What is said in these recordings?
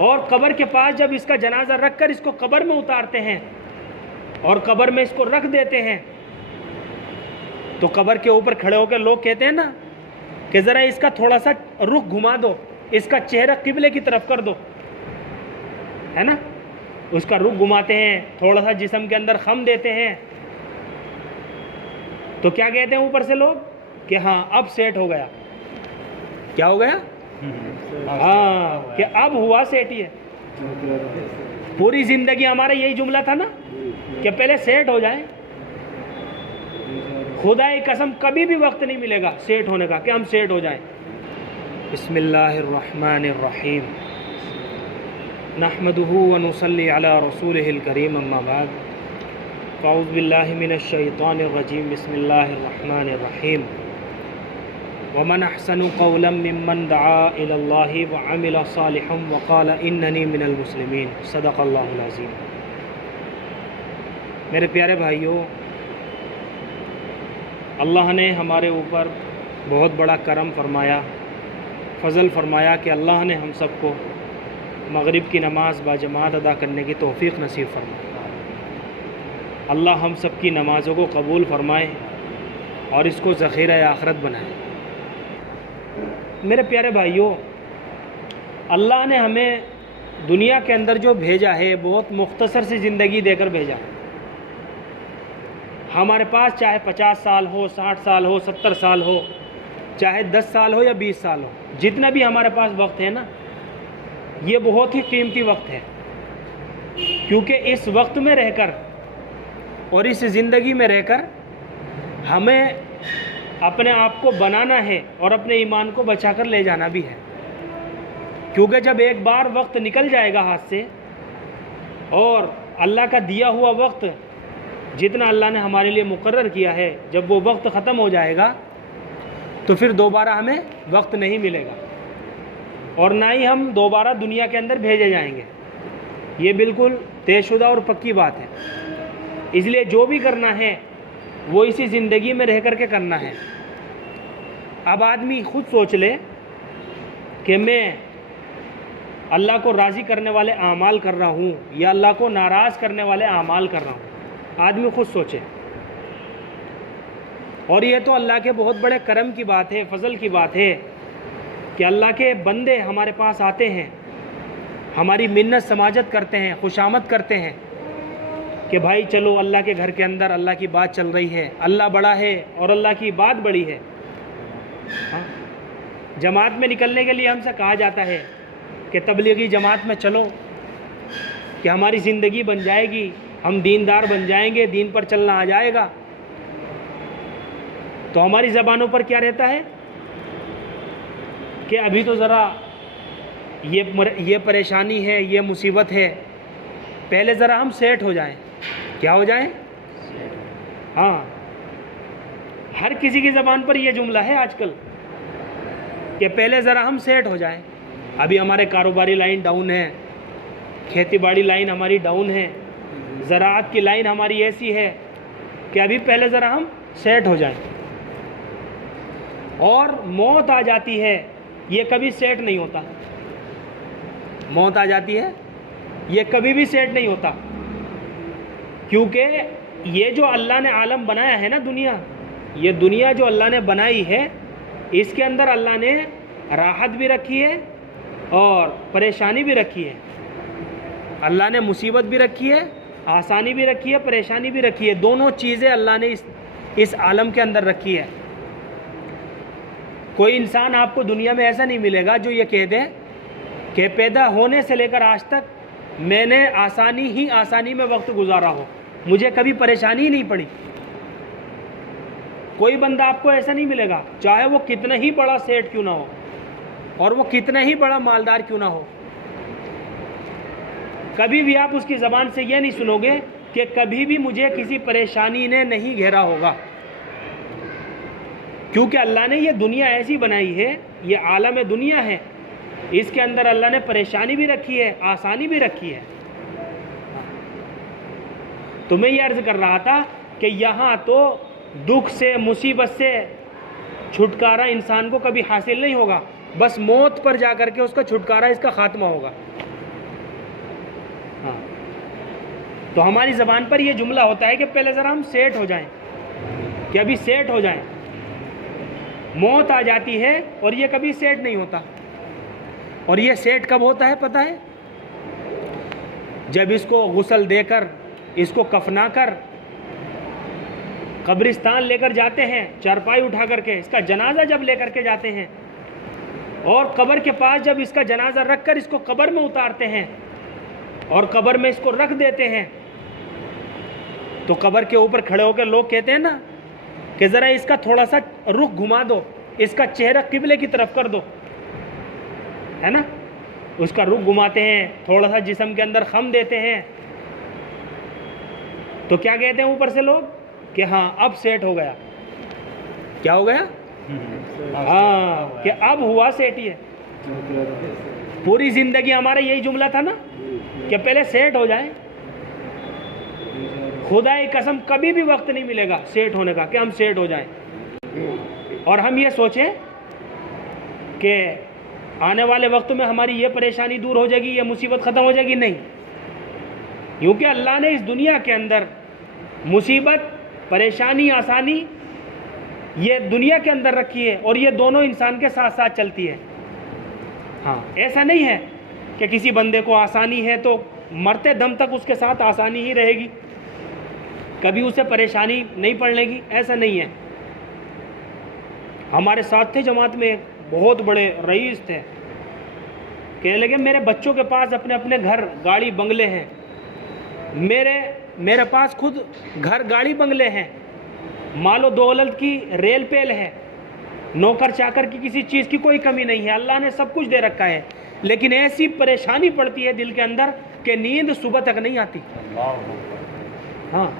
और कब्र के पास जब इसका जनाजा रख कर इसको कब्र में उतारते हैं और कब्र में इसको रख देते हैं, तो कब्र के ऊपर खड़े होकर लोग कहते हैं ना कि ज़रा इसका थोड़ा सा रुख घुमा दो, इसका चेहरा किबले की तरफ कर दो, है ना। उसका रुख घुमाते हैं, थोड़ा सा जिस्म के अंदर खम देते हैं, तो क्या कहते हैं ऊपर से लोग कि हाँ अब सेट हो गया। क्या हो गया? हाँ, कि अब हुआ सेट ही है। पूरी जिंदगी हमारा यही जुमला था ना कि पहले सेट हो जाए। खुदा की कसम कभी भी वक्त नहीं मिलेगा सेट होने का कि हम सेट हो जाएं। बिस्मिल्लाहिर्रहमानिर्रहीम, नहमदुहु व नुसल्ली अला रसूलिहिल करीम, अम्मा बाद, फ़अऊज़ु बिल्लाहि मिनश शैतानिर रजीम, बिस्मिल्लाहिर्रहमानिर्रहीम। वमन अहसनु क़ौलन मिम्मन दआ इलल्लाहि व अमिल सालिहन व क़ाल इन्ननी मिनल मुस्लिमीन, सदक़ल्लाहुल अज़ीम। मेरे प्यारे भाइयों, अल्लाह ने हमारे ऊपर बहुत बड़ा करम फरमाया, फ़ज़ल फरमाया कि अल्लाह ने हम सबको मग़रिब की नमाज़ बाजमात अदा करने की तौफ़ीक़ नसीब फरमाए। अल्लाह हम सब की नमाज़ों को कबूल फरमाए और इसको ज़ख़ीरा आख़िरत बनाए। मेरे प्यारे भाइयों, अल्लाह ने हमें दुनिया के अंदर जो भेजा है बहुत मुख्तसर सी ज़िंदगी देकर भेजा। हमारे पास चाहे 50 साल हो, 60 साल हो, 70 साल हो, चाहे 10 साल हो या 20 साल हो, जितना भी हमारे पास वक्त है ना, ये बहुत ही कीमती वक्त है। क्योंकि इस वक्त में रहकर और इस ज़िंदगी में रहकर हमें अपने आप को बनाना है और अपने ईमान को बचा कर ले जाना भी है। क्योंकि जब एक बार वक्त निकल जाएगा हाथ से और अल्लाह का दिया हुआ वक्त जितना अल्लाह ने हमारे लिए मुकर्रर किया है, जब वो वक्त ख़त्म हो जाएगा तो फिर दोबारा हमें वक्त नहीं मिलेगा और ना ही हम दोबारा दुनिया के अंदर भेजे जाएंगे। ये बिल्कुल तयशुदा और पक्की बात है। इसलिए जो भी करना है वो इसी ज़िंदगी में रह कर के करना है। अब आदमी खुद सोच ले कि मैं अल्लाह को राज़ी करने वाले आमाल कर रहा हूँ या अल्लाह को नाराज़ करने वाले आमाल कर रहा हूँ। आदमी खुद सोचे। और ये तो अल्लाह के बहुत बड़े करम की बात है, फ़ज़ल की बात है कि अल्लाह के बंदे हमारे पास आते हैं, हमारी मिन्नत समाजत करते हैं, खुशामद करते हैं कि भाई चलो अल्लाह के घर के अंदर अल्लाह की बात चल रही है, अल्लाह बड़ा है और अल्लाह की बात बड़ी है। हाँ? जमात में निकलने के लिए हमसे कहा जाता है कि तबलीगी जमात में चलो कि हमारी ज़िंदगी बन जाएगी, हम दीनदार बन जाएंगे, दीन पर चलना आ जाएगा। तो हमारी ज़बानों पर क्या रहता है कि अभी तो ज़रा ये परेशानी है, ये मुसीबत है, पहले ज़रा हम सेट हो जाएं। क्या हो जाएं? हाँ, हर किसी की ज़बान पर यह जुमला है आजकल कि पहले ज़रा हम सेट हो जाएं। अभी हमारे कारोबारी लाइन डाउन है, खेती बाड़ी लाइन हमारी डाउन है, ज़राअत की लाइन हमारी ऐसी है कि अभी पहले ज़रा हम सेट हो जाएं। और मौत आ जाती है, ये कभी सेट नहीं होता। मौत आ जाती है, ये कभी भी सेट नहीं होता। क्योंकि ये जो अल्लाह ने आलम बनाया है ना दुनिया, ये दुनिया जो अल्लाह ने बनाई है, इसके अंदर अल्लाह ने राहत भी रखी है और परेशानी भी रखी है। अल्लाह ने मुसीबत भी रखी है, आसानी भी रखी है, परेशानी भी रखी है। दोनों चीज़ें अल्लाह ने इस आलम के अंदर रखी है। कोई इंसान आपको दुनिया में ऐसा नहीं मिलेगा जो ये कह दे कि पैदा होने से लेकर आज तक मैंने आसानी में वक्त गुजारा हो, मुझे कभी परेशानी ही नहीं पड़ी। कोई बंदा आपको ऐसा नहीं मिलेगा, चाहे वो कितना ही बड़ा सेठ क्यों ना हो और वो कितना ही बड़ा मालदार क्यों ना हो। कभी भी आप उसकी ज़बान से ये नहीं सुनोगे कि कभी भी मुझे किसी परेशानी ने नहीं घेरा होगा। क्योंकि अल्लाह ने ये दुनिया ऐसी बनाई है, ये आलम दुनिया है, इसके अंदर अल्लाह ने परेशानी भी रखी है, आसानी भी रखी है। तो मैं ये अर्ज़ कर रहा था कि यहाँ तो दुख से, मुसीबत से छुटकारा इंसान को कभी हासिल नहीं होगा, बस मौत पर जा कर के उसका छुटकारा, इसका ख़ात्मा होगा। हाँ, तो हमारी ज़बान पर ये जुमला होता है कि पहले ज़रा हम सेट हो जाएं, कि अभी सेट हो जाएं। मौत आ जाती है और ये कभी सेट नहीं होता। और ये सेट कब होता है पता है? जब इसको गुस्ल देकर, इसको कफना कर कब्रिस्तान लेकर जाते हैं, चारपाई उठा करके इसका जनाजा जब लेकर के जाते हैं और कब्र के पास जब इसका जनाजा रख कर इसको कब्र में उतारते हैं और कब्र में इसको रख देते हैं, तो कब्र के ऊपर खड़े होकर लोग कहते हैं ना कि ज़रा इसका थोड़ा सा रुख घुमा दो, इसका चेहरा किबले की तरफ कर दो, है ना। उसका रुख घुमाते हैं, थोड़ा सा जिस्म के अंदर खम देते हैं, तो क्या कहते हैं ऊपर से लोग कि हाँ अब सेट हो गया। क्या हो गया? हाँ, कि अब हुआ सेट। ही है पूरी जिंदगी हमारा यही जुमला था ना कि पहले सेट हो जाए। खुदा की कसम कभी भी वक्त नहीं मिलेगा सेट होने का कि हम सेट हो जाएं और हम ये सोचें कि आने वाले वक्त में हमारी ये परेशानी दूर हो जाएगी, ये मुसीबत ख़त्म हो जाएगी। नहीं, क्योंकि अल्लाह ने इस दुनिया के अंदर मुसीबत, परेशानी, आसानी ये दुनिया के अंदर रखी है और ये दोनों इंसान के साथ साथ चलती है। हाँ, ऐसा नहीं है कि किसी बंदे को आसानी है तो मरते दम तक उसके साथ आसानी ही रहेगी, कभी उसे परेशानी नहीं पड़ेगी, ऐसा नहीं है। हमारे साथ थे जमात में एक बहुत बड़े रईस थे, कहने लगे मेरे बच्चों के पास अपने अपने घर, गाड़ी, बंगले हैं, मेरे पास खुद घर, गाड़ी, बंगले हैं, मालो दौलत की रेल पेल है, नौकर चाकर की किसी चीज़ की कोई कमी नहीं है, अल्लाह ने सब कुछ दे रखा है, लेकिन ऐसी परेशानी पड़ती है दिल के अंदर कि नींद सुबह तक नहीं आती। हाँ,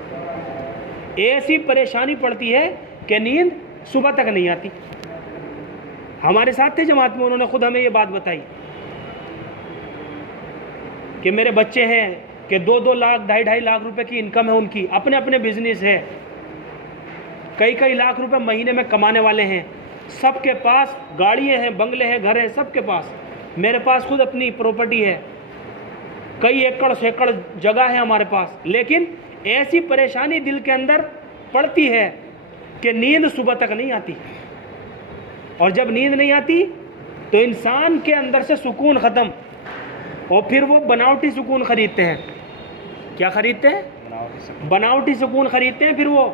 ऐसी परेशानी पड़ती है कि नींद सुबह तक नहीं आती। हमारे साथ थे जमात में, उन्होंने खुद हमें ये बात बताई कि मेरे बच्चे हैं कि 2-2 लाख, 2.5 लाख रुपए की इनकम है उनकी, अपने अपने बिजनेस है, कई लाख रुपए महीने में कमाने वाले हैं, सबके पास गाड़ियाँ हैं, बंगले हैं, घर हैं, सबके पास। मेरे पास खुद अपनी प्रॉपर्टी है, कई एकड़ सैकड़ जगह है हमारे पास, लेकिन ऐसी परेशानी दिल के अंदर पड़ती है कि नींद सुबह तक नहीं आती। और जब नींद नहीं आती तो इंसान के अंदर से सुकून ख़त्म, और फिर वो बनावटी सुकून खरीदते हैं। क्या खरीदते हैं? बनावटी सुकून खरीदते हैं। फिर वो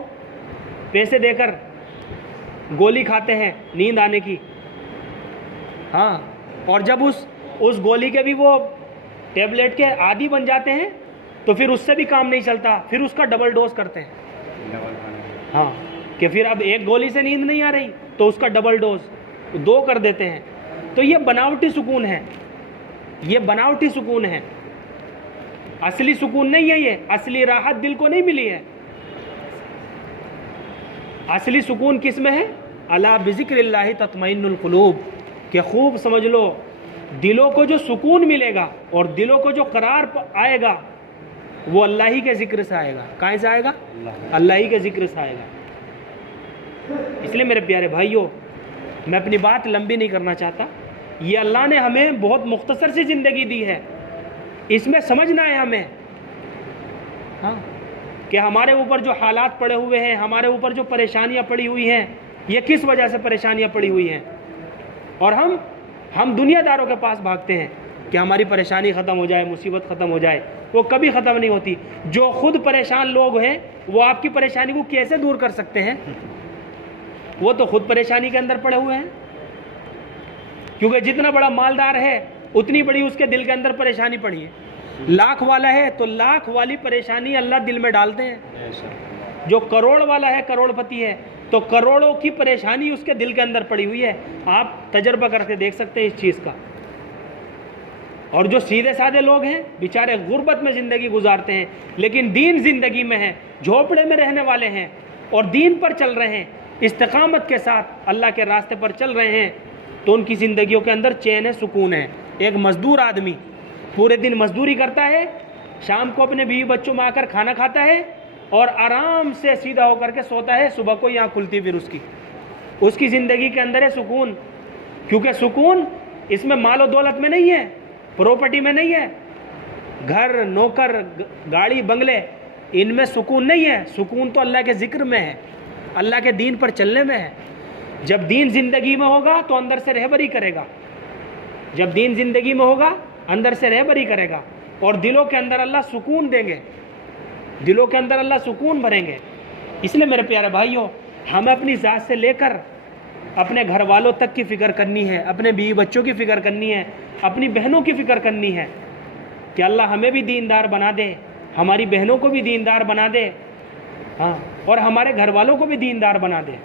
पैसे देकर गोली खाते हैं नींद आने की। हाँ, और जब उस गोली के भी वो टेबलेट के आदी बन जाते हैं तो फिर उससे भी काम नहीं चलता, फिर उसका डबल डोज करते हैं। हाँ, कि फिर अब एक गोली से नींद नहीं आ रही तो उसका डबल डोज 2 कर देते हैं। तो ये बनावटी सुकून है, ये बनावटी सुकून है, असली सुकून नहीं है। ये असली राहत दिल को नहीं मिली है। असली सुकून किस में है? अला बिज़िक्रिल्लाहि तत्मइन्नुल कुलूब, कि खूब समझ लो, दिलों को जो सुकून मिलेगा और दिलों को जो करार आएगा वो अल्लाह ही के ज़िक्र से आएगा। कहाँ से आएगा? अल्लाह ही के ज़िक्र से आएगा। इसलिए मेरे प्यारे भाइयों, मैं अपनी बात लंबी नहीं करना चाहता। ये अल्लाह ने हमें बहुत मुख्तसर सी ज़िंदगी दी है, इसमें समझना है हमें। हाँ, कि हमारे ऊपर जो हालात पड़े हुए हैं, हमारे ऊपर जो परेशानियां पड़ी हुई हैं, ये किस वजह से परेशानियां पड़ी हुई हैं। और हम दुनियादारों के पास भागते हैं कि हमारी परेशानी ख़त्म हो जाए, मुसीबत ख़त्म हो जाए। वो कभी ख़त्म नहीं होती। जो खुद परेशान लोग हैं वो आपकी परेशानी को कैसे दूर कर सकते हैं? वो तो खुद परेशानी के अंदर पड़े हुए हैं, क्योंकि जितना बड़ा मालदार है उतनी बड़ी उसके दिल के अंदर परेशानी पड़ी है। लाख वाला है तो लाख वाली परेशानी अल्लाह दिल में डालते हैं। जो करोड़ वाला है, करोड़पति है, तो करोड़ों की परेशानी उसके दिल के अंदर पड़ी हुई है। आप तजर्बा करके देख सकते हैं इस चीज़ का। और जो सीधे साधे लोग हैं बेचारे गुर्बत में ज़िंदगी गुजारते हैं, लेकिन दीन ज़िंदगी में है, झोपड़े में रहने वाले हैं और दीन पर चल रहे हैं, इस्तिकामत के साथ अल्लाह के रास्ते पर चल रहे हैं, तो उनकी ज़िंदगियों के अंदर चैन है, सुकून है। एक मज़दूर आदमी पूरे दिन मजदूरी करता है, शाम को अपने बीवी बच्चों में आकर खाना खाता है और आराम से सीधा होकर के सोता है, सुबह को यहाँ खुलती फिर उसकी ज़िंदगी के अंदर है सुकून। क्योंकि सुकून इसमें मालो दौलत में नहीं है, प्रॉपर्टी में नहीं है, घर, नौकर, गाड़ी, बंगले, इनमें सुकून नहीं है। सुकून तो अल्लाह के ज़िक्र में है, अल्लाह के दीन पर चलने में है। जब दीन ज़िंदगी में होगा तो अंदर से रहबरी करेगा, जब दीन ज़िंदगी में होगा अंदर से रहबरी करेगा, और दिलों के अंदर अल्लाह सुकून देंगे, दिलों के अंदर अल्लाह सुकून भरेंगे। इसलिए मेरे प्यारे भाइयों, हमें अपनी ज़ात से लेकर अपने घर वालों तक की फ़िक्र करनी है, अपने बीवी बच्चों की फ़िक्र करनी है, अपनी बहनों की फ़िक्र करनी है कि अल्लाह हमें भी दीनदार बना दे, हमारी बहनों को भी दीनदार बना दे, हाँ, और हमारे घर वालों को भी दीनदार बना दे।